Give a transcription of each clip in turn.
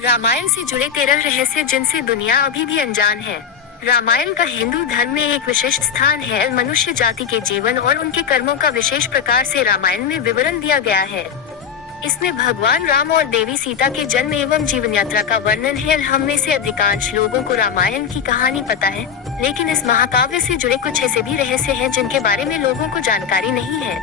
रामायण से जुड़े 13 रहस्य जिनसे दुनिया अभी भी अनजान है। रामायण का हिंदू धर्म में एक विशिष्ट स्थान है। मनुष्य जाति के जीवन और उनके कर्मों का विशेष प्रकार से रामायण में विवरण दिया गया है। इसमें भगवान राम और देवी सीता के जन्म एवं जीवन यात्रा का वर्णन है। हम में से अधिकांश लोगों को रामायण की कहानी पता है, लेकिन इस महाकाव्य से जुड़े कुछ ऐसे भी रहस्य हैं जिनके बारे में लोगों को जानकारी नहीं है।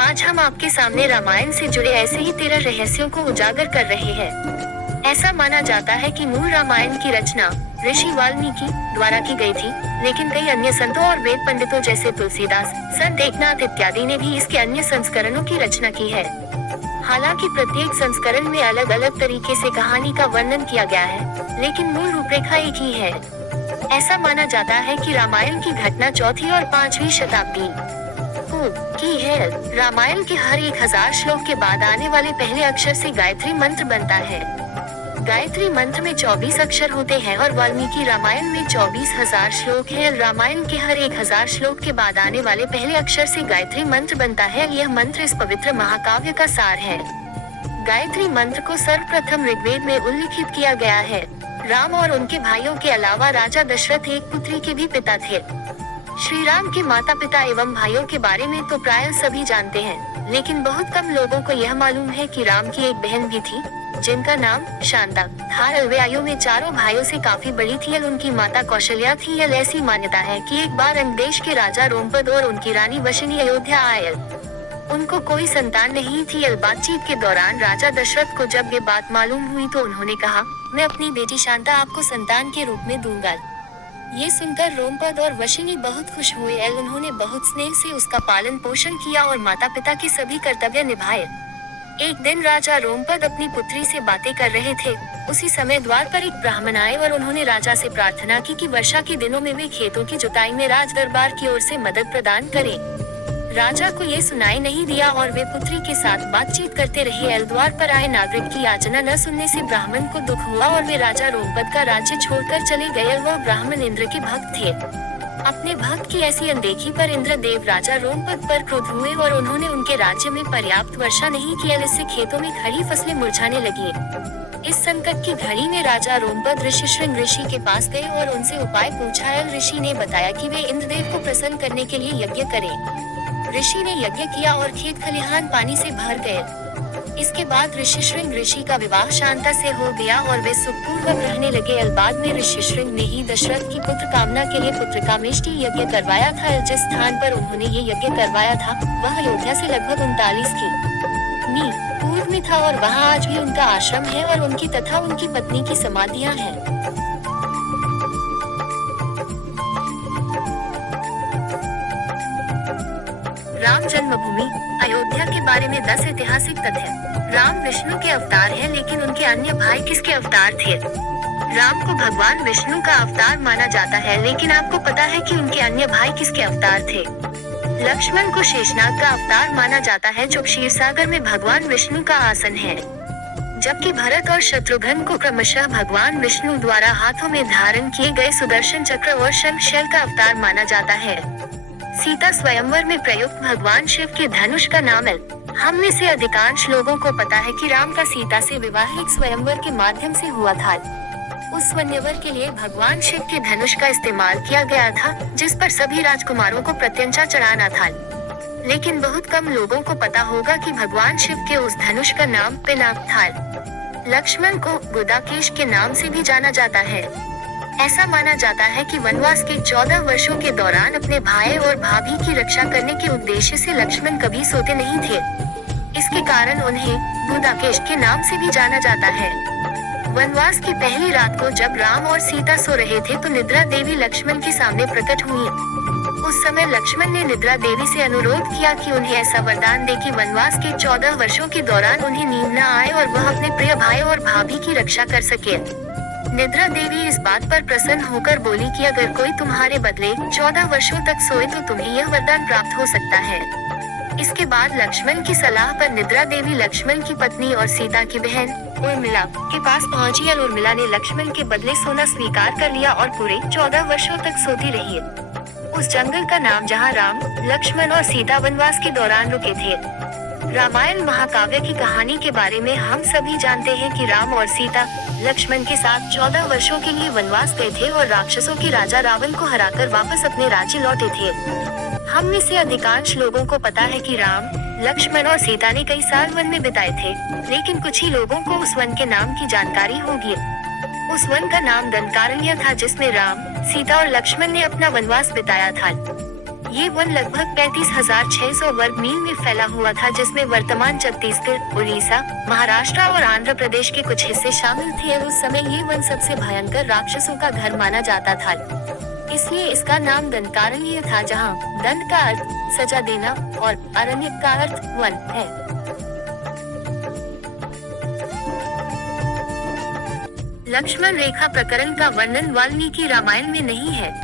आज हम आपके सामने रामायण से जुड़े ऐसे ही 13 रहस्यों को उजागर कर रहे हैं। ऐसा माना जाता है कि मूल रामायण की रचना ऋषि वाल्मीकि द्वारा की गई थी, लेकिन कई अन्य संतों और वेद पंडितों जैसे तुलसीदास, संत एकनाथ इत्यादि ने भी इसके अन्य संस्करणों की रचना की है। हालांकि प्रत्येक संस्करण में अलग अलग तरीके से कहानी का वर्णन किया गया है, लेकिन मूल रूपरेखा एक ही है। ऐसा माना जाता है कि रामायण की घटना 4वीं और 5वीं शताब्दी की है। रामायण के हर 1000 श्लोक के बाद आने वाले पहले अक्षर से गायत्री मंत्र बनता है। गायत्री मंत्र में 24 अक्षर होते हैं और वाल्मीकि रामायण में 24,000 श्लोक हैं। रामायण के हर 1000 श्लोक के बाद आने वाले पहले अक्षर से गायत्री मंत्र बनता है। यह मंत्र इस पवित्र महाकाव्य का सार है। गायत्री मंत्र को सर्वप्रथम ऋग्वेद में उल्लिखित किया गया है। राम और उनके भाइयों के अलावा राजा दशरथ एक पुत्री के भी पिता थे। श्री राम के माता पिता एवं भाइयों के बारे में तो प्रायः सभी जानते हैं, लेकिन बहुत कम लोगों को यह मालूम है कि राम की एक बहन भी थी, जिनका नाम शांता था। वे आयु में चारों भाइयों से काफी बड़ी थी। उनकी माता कौशल्या थी। ऐसी मान्यता है कि एक बार अंग देश के राजा रोमपद और उनकी रानी वशिनी अयोध्या आए। उनको कोई संतान नहीं थी। बातचीत के दौरान राजा दशरथ को जब ये बात मालूम हुई तो उन्होंने कहा, मैं अपनी बेटी शांता आपको संतान के रूप में दूंगा। ये सुनकर रोमपद और वशिनी बहुत खुश हुए। उन्होंने बहुत स्नेह से उसका पालन पोषण किया और माता पिता के सभी कर्तव्य निभाए। एक दिन राजा रोमपद अपनी पुत्री से बातें कर रहे थे। उसी समय द्वार पर एक ब्राह्मण आए और उन्होंने राजा से प्रार्थना की कि वर्षा के दिनों में वे खेतों की जुताई में राज दरबार की ओर से मदद प्रदान करें। राजा को ये सुनाई नहीं दिया और वे पुत्री के साथ बातचीत करते रहे। द्वार पर आए नागरिक की याचना न सुनने से ब्राह्मण को दुख हुआ और वे राजा रोमपद का राज्य छोड़कर चले गए। वह ब्राह्मण इंद्र के भक्त थे। अपने भक्त की ऐसी अनदेखी पर इंद्रदेव राजा रोमपद पर क्रोध हुए और उन्होंने उनके राज्य में पर्याप्त वर्षा नहीं किया। इससे खेतों में खड़ी फसलें मुरझाने लगी। इस संकट की घड़ी में राजा रोमपद ऋषिशृंग ऋषि के पास गए और उनसे उपाय पूछा। ऋषि ने बताया कि वे इंद्रदेव को प्रसन्न करने के लिए यज्ञ करें। ऋषि ने यज्ञ किया और खेत खलिहान पानी से भर गए। इसके बाद ऋषिशृंग ऋषि का विवाह शांता से हो गया और वे सुखपूर्वक रहने लगे। बाद में ऋषिशृंग ने ही दशरथ की पुत्र कामना के लिए पुत्र कामेष्टि यज्ञ करवाया था। जिस स्थान पर उन्होंने ये यज्ञ करवाया था वह अयोध्या से लगभग 39 की पूर्व में था और वहाँ आज भी उनका आश्रम है और उनकी तथा उनकी पत्नी की समाधियाँ हैं। राम जन्मभूमि अयोध्या के बारे में 10 ऐतिहासिक तथ्य। राम विष्णु के अवतार हैं, लेकिन उनके अन्य भाई किसके अवतार थे? राम को भगवान विष्णु का अवतार माना जाता है, लेकिन आपको पता है कि उनके अन्य भाई किसके अवतार थे? लक्ष्मण को शेषनाग का अवतार माना जाता है, जो क्षीरसागर में भगवान विष्णु का आसन है, जबकि भरत और शत्रुघ्न को क्रमशः भगवान विष्णु द्वारा हाथों में धारण किए गए सुदर्शन चक्र और शंख का अवतार माना जाता है। सीता स्वयंवर में प्रयुक्त भगवान शिव के धनुष का नाम हम में से अधिकांश लोगों को पता है कि राम का सीता से विवाह एक स्वयंवर के माध्यम से हुआ था। उस स्वयंवर के लिए भगवान शिव के धनुष का इस्तेमाल किया गया था, जिस पर सभी राजकुमारों को प्रत्यंचा चढ़ाना था। लेकिन बहुत कम लोगों को पता होगा कि भगवान शिव के उस धनुष का नाम पिनाक था। लक्ष्मण को गुदाकेश के नाम से भी जाना जाता है। ऐसा माना जाता है कि वनवास के 14 वर्षों के दौरान अपने भाई और भाभी की रक्षा करने के उद्देश्य से लक्ष्मण कभी सोते नहीं थे। इसके कारण उन्हें गुदाकेश के नाम से भी जाना जाता है। वनवास की पहली रात को जब राम और सीता सो रहे थे तो निद्रा देवी लक्ष्मण के सामने प्रकट हुई। उस समय लक्ष्मण ने निद्रा देवी से अनुरोध किया कि उन्हें ऐसा वरदान दे कि वनवास के 14 वर्षों के दौरान उन्हें नींद न आए और वह अपने प्रिय भाई और भाभी की रक्षा कर सके। निद्रा देवी इस बात पर प्रसन्न होकर बोली कि अगर कोई तुम्हारे बदले 14 वर्षों तक सोए तो तुम्हें यह वरदान प्राप्त हो सकता है। इसके बाद लक्ष्मण की सलाह पर निद्रा देवी लक्ष्मण की पत्नी और सीता की बहन उर्मिला के पास पहुंची। उर्मिला ने लक्ष्मण के बदले सोना स्वीकार कर लिया और पूरे 14 वर्षों तक सोती रही। उस जंगल का नाम जहाँ राम, लक्ष्मण और सीता वनवास के दौरान रुके थे। रामायण महाकाव्य की कहानी के बारे में हम सभी जानते हैं कि राम और सीता लक्ष्मण के साथ 14 वर्षों के लिए वनवास गए थे और राक्षसों के राजा रावण को हराकर वापस अपने राज्य लौटे थे। हम में से अधिकांश लोगों को पता है कि राम, लक्ष्मण और सीता ने कई साल वन में बिताए थे, लेकिन कुछ ही लोगों को उस वन के नाम की जानकारी होगी। उस वन का नाम दंडकारण्य था, जिसमें राम, सीता और लक्ष्मण ने अपना वनवास बिताया था। ये वन लगभग 35,600 वर्ग मील में फैला हुआ था, जिसमें वर्तमान छत्तीसगढ़, उड़ीसा, महाराष्ट्र और आंध्र प्रदेश के कुछ हिस्से शामिल थे। उस समय ये वन सबसे भयंकर राक्षसों का घर माना जाता था, इसलिए इसका नाम दंडकारण्य था, जहाँ दंड का अर्थ सजा देना और अरण्य का अर्थ वन है। लक्ष्मण रेखा प्रकरण का वर्णन वाल्मीकि रामायण में नहीं है।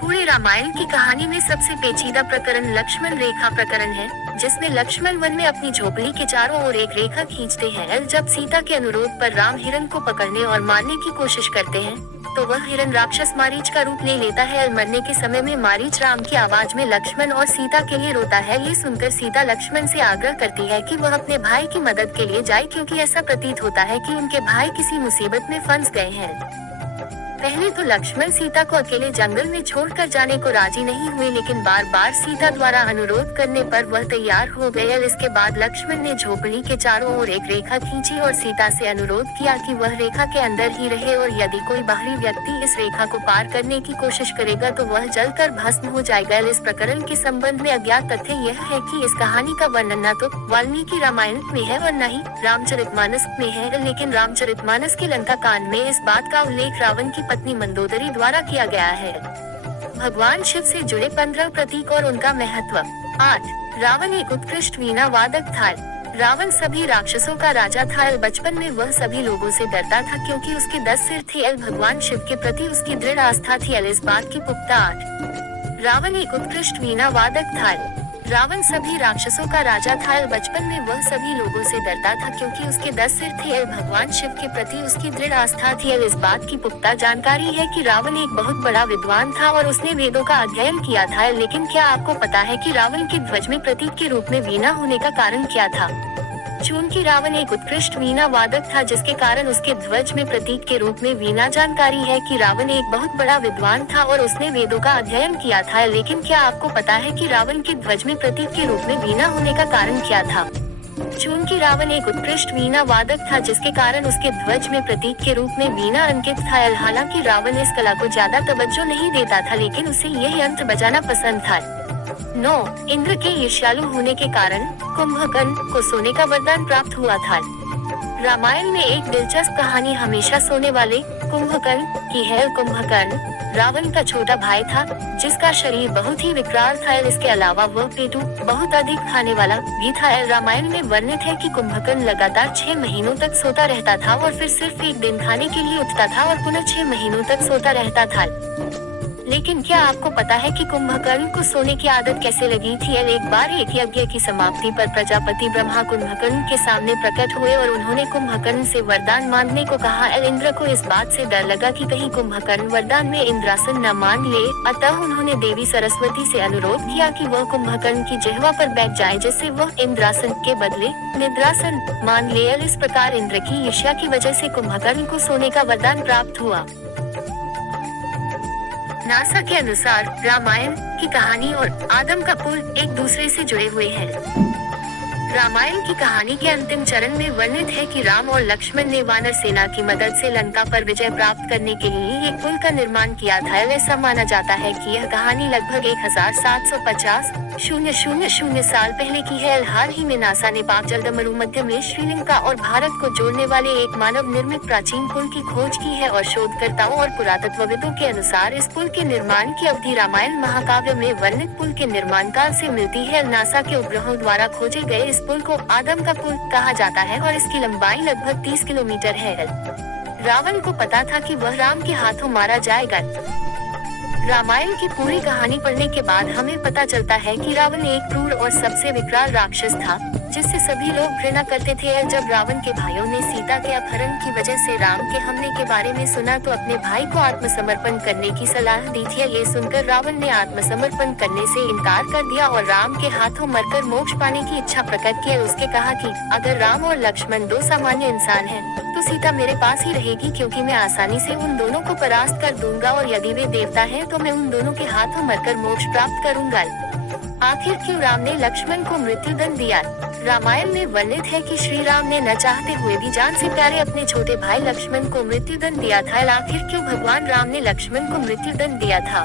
पूरे रामायण की कहानी में सबसे पेचीदा प्रकरण लक्ष्मण रेखा प्रकरण है, जिसमें लक्ष्मण वन में अपनी झोपड़ी के चारों ओर एक रेखा खींचते हैं। जब सीता के अनुरोध पर राम हिरण को पकड़ने और मारने की कोशिश करते हैं, तो वह हिरण राक्षस मारीच का रूप ले लेता है। मरने के समय में मारीच राम की आवाज में लक्ष्मण और सीता के लिए रोता है। ये सुनकर सीता लक्ष्मण से आग्रह करती है कि वह अपने भाई की मदद के लिए जाए, क्योंकि ऐसा प्रतीत होता है कि उनके भाई किसी मुसीबत में फंस गए हैं। पहले तो लक्ष्मण सीता को अकेले जंगल में छोड़कर जाने को राजी नहीं हुए, लेकिन बार बार सीता द्वारा अनुरोध करने पर वह तैयार हो गए। इसके बाद लक्ष्मण ने झोपड़ी के चारों ओर एक रेखा खींची और सीता से अनुरोध किया कि वह रेखा के अंदर ही रहे, और यदि कोई बाहरी व्यक्ति इस रेखा को पार करने की कोशिश करेगा तो वह जलकर भस्म हो जाएगा। इस प्रकरण के संबंध में अज्ञात तथ्य यह है कि इस कहानी का वर्णन न तो वाल्मीकि रामायण में है और न ही रामचरितमानस में है, लेकिन रामचरितमानस के लंका कांड में इस बात का उल्लेख रावण की पत्नी मंदोदरी द्वारा किया गया है। भगवान शिव से जुड़े 15 प्रतीक और उनका महत्व। 8. रावण एक उत्कृष्ट वीणा वादक था। रावण सभी राक्षसों का राजा था। बचपन में वह सभी लोगों से डरता था, क्योंकि उसके 10 सिर थे। भगवान शिव के प्रति उसकी दृढ़ आस्था थी। इस बात की पुख्ता। 8. रावण एक उत्कृष्ट वीणा वादक था। रावण सभी राक्षसों का राजा था। बचपन में वह सभी लोगों से डरता था, क्योंकि उसके 10 सिर थे। भगवान शिव के प्रति उसकी दृढ़ आस्था थी। इस बात की पुख्ता जानकारी है कि रावण एक बहुत बड़ा विद्वान था और उसने वेदों का अध्ययन किया था। लेकिन क्या आपको पता है कि रावण के ध्वज में प्रतीक के रूप में वीणा होने का कारण क्या था? चूंकि रावण एक उत्कृष्ट वीणा वादक था, जिसके कारण उसके ध्वज में प्रतीक के रूप में वीणा। जानकारी है कि रावण एक बहुत बड़ा विद्वान था और उसने वेदों का अध्ययन किया था। लेकिन क्या आपको पता है कि रावण के ध्वज में प्रतीक के रूप में वीणा होने का कारण क्या था? चूंकि रावण एक उत्कृष्ट वीणा वादक था, जिसके कारण उसके ध्वज में प्रतीक के रूप में वीणा अंकित था। हालांकि रावण इस कला को ज्यादा तवज्जो नहीं देता था, लेकिन उसे यह यंत्र बजाना पसंद था। 9. इंद्र के ईर्ष्यालु होने के कारण कुंभकर्ण को सोने का वरदान प्राप्त हुआ था। रामायण में एक दिलचस्प कहानी हमेशा सोने वाले कुंभकर्ण की है। कुंभकर्ण रावण का छोटा भाई था, जिसका शरीर बहुत ही विकराल था। इसके अलावा वह पेटू बहुत अधिक खाने वाला भी था। रामायण में वर्णित है कि कुंभकर्ण लगातार 6 महीनों तक सोता रहता था और फिर सिर्फ एक दिन खाने के लिए उठता था और पुनः 6 महीनों तक सोता रहता था। लेकिन क्या आपको पता है कि कुंभकर्ण को सोने की आदत कैसे लगी थी? एक बार एक यज्ञ की समाप्ति पर प्रजापति ब्रह्मा कुंभकर्ण के सामने प्रकट हुए और उन्होंने कुंभकर्ण से वरदान मांगने को कहा। इंद्र को इस बात से डर लगा कि कहीं कुंभकर्ण वरदान में इंद्रासन न मान ले, अतः उन्होंने देवी सरस्वती से अनुरोध किया कि वह कुंभकर्ण की जिह्वा पर बैठ जाए, जिससे वह इंद्रासन के बदले निद्रासन मान ले। इस प्रकार इंद्र की ईर्ष्या की वजह से कुंभकर्ण को सोने का वरदान प्राप्त हुआ। नासा के अनुसार रामायण की कहानी और आदम का पुल एक दूसरे से जुड़े हुए हैं। रामायण की कहानी के अंतिम चरण में वर्णित है कि राम और लक्ष्मण ने वानर सेना की मदद से लंका पर विजय प्राप्त करने के लिए एक पुल का निर्माण किया था। ऐसा माना जाता है कि यह कहानी लगभग 1750 साल पहले की है। हाल ही में नासा ने पाक जलदमरू मध्य में श्रीलंका और भारत को जोड़ने वाले एक मानव निर्मित प्राचीन पुल की खोज की है और शोधकर्ताओं और पुरातत्वविदों के अनुसार इस पुल के निर्माण की अवधि रामायण महाकाव्य में वर्णित पुल के निर्माण काल से मिलती है। नासा के उपग्रहों द्वारा खोजे गए इस पुल को आदम का पुल कहा जाता है और इसकी लंबाई लगभग 30 किलोमीटर है। रावण को पता था कि वह राम के हाथों मारा जाएगा। रामायण की पूरी कहानी पढ़ने के बाद हमें पता चलता है कि रावण एक क्रूर और सबसे विकराल राक्षस था, जिससे सभी लोग घृणा करते थे। और जब रावण के भाइयों ने सीता के अपहरण की वजह से राम के हमले के बारे में सुना तो अपने भाई को आत्मसमर्पण करने की सलाह दी थी। ये सुनकर रावण ने आत्मसमर्पण करने से इनकार कर दिया और राम के हाथों मरकर मोक्ष पाने की इच्छा प्रकट की। उसके कहा कि अगर राम और लक्ष्मण दो सामान्य इंसान हैं, तो सीता मेरे पास ही रहेगी, क्योंकि मैं आसानी से उन दोनों को परास्त कर दूंगा, और यदि वे देवता हैं तो मैं उन दोनों के हाथों मरकर मोक्ष प्राप्त करूंगा। आखिर क्यों राम ने लक्ष्मण को मृत्युदंड दिया? रामायण में वर्णित है कि श्री राम ने न चाहते हुए भी जान से प्यारे अपने छोटे भाई लक्ष्मण को मृत्युदंड दिया था। आखिर क्यों भगवान राम ने लक्ष्मण को मृत्युदंड दिया था?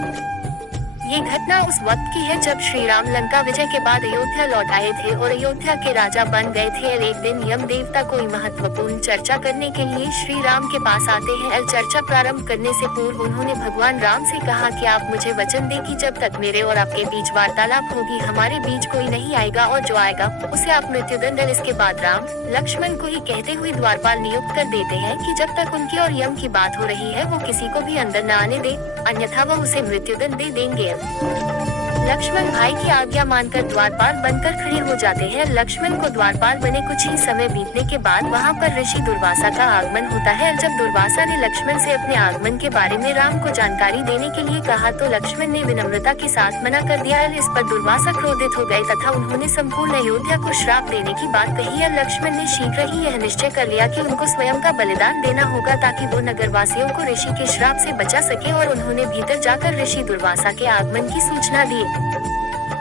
ये घटना उस वक्त की है जब श्री राम लंका विजय के बाद अयोध्या लौट आए थे और अयोध्या के राजा बन गए थे। और एक दिन यम देवता कोई महत्वपूर्ण चर्चा करने के लिए श्री राम के पास आते हैं। और चर्चा प्रारंभ करने से पूर्व उन्होंने भगवान राम से कहा कि आप मुझे वचन दें कि जब तक मेरे और आपके बीच वार्तालाप होगी, हमारे बीच कोई नहीं आएगा, और जो आएगा उसे आप मृत्युदंड। इसके बाद राम लक्ष्मण को ही कहते हुए द्वारपाल नियुक्त कर देते हैं कि जब तक उनकी और यम की बात हो रही है वो किसी को भी अंदर न आने दे, अन्यथा वह उसे मृत्युदंड दे देंगे। लक्ष्मण भाई की आज्ञा मानकर द्वारपाल बनकर खड़े हो जाते हैं। लक्ष्मण को द्वारपाल बने कुछ ही समय बीतने के बाद वहां पर ऋषि दुर्वासा का आगमन होता है। जब दुर्वासा ने लक्ष्मण से अपने आगमन के बारे में राम को जानकारी देने के लिए कहा तो लक्ष्मण ने विनम्रता के साथ मना कर दिया। इस पर दुर्वासा क्रोधित हो गए तथा उन्होंने संपूर्ण अयोध्या को श्राप देने की बात कही। लक्ष्मण ने शीघ्र ही यह निश्चय कर लिया कि उनको स्वयं का बलिदान देना होगा ताकि वो नगरवासियों को ऋषि के श्राप से बचा सके, और उन्होंने भीतर जाकर ऋषि दुर्वासा के आगमन की सूचना दी।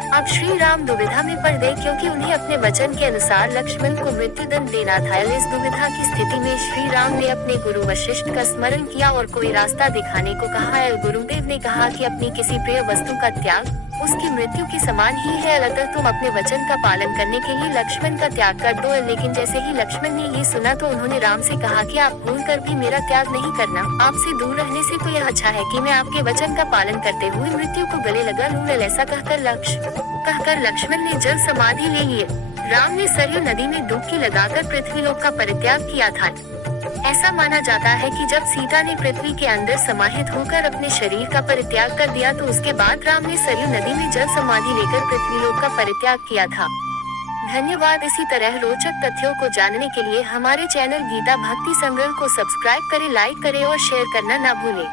अब श्री राम दुविधा में पड़ गए, क्योंकि उन्हें अपने वचन के अनुसार लक्ष्मण को मृत्युदंड देना था। इस दुविधा की स्थिति में श्री राम ने अपने गुरु वशिष्ठ का स्मरण किया और कोई रास्ता दिखाने को कहा। गुरुदेव ने कहा कि अपनी किसी प्रिय वस्तु का त्याग उसकी मृत्यु के समान ही है, अतः तुम अपने वचन का पालन करने के लिए लक्ष्मण का त्याग कर दो। लेकिन जैसे ही लक्ष्मण ने ये सुना तो उन्होंने राम से कहा कि आप भूल कर भी मेरा त्याग नहीं करना, आपसे दूर रहने से तो यह अच्छा है कि मैं आपके वचन का पालन करते हुए मृत्यु को गले लगा लूं। ऐसा कहकर लक्ष्मण ने जल समाधि ले लिए। राम ने सरयू नदी में डुबकी लगाकर पृथ्वीलोक का परित्याग किया था। ऐसा माना जाता है कि जब सीता ने पृथ्वी के अंदर समाहित होकर अपने शरीर का परित्याग कर दिया तो उसके बाद राम ने सरयू नदी में जल समाधि लेकर पृथ्वीलोक का परित्याग किया था। धन्यवाद। इसी तरह रोचक तथ्यों को जानने के लिए हमारे चैनल गीता भक्ति संग्रह को सब्सक्राइब करें, लाइक करें और शेयर करना ना भूलें।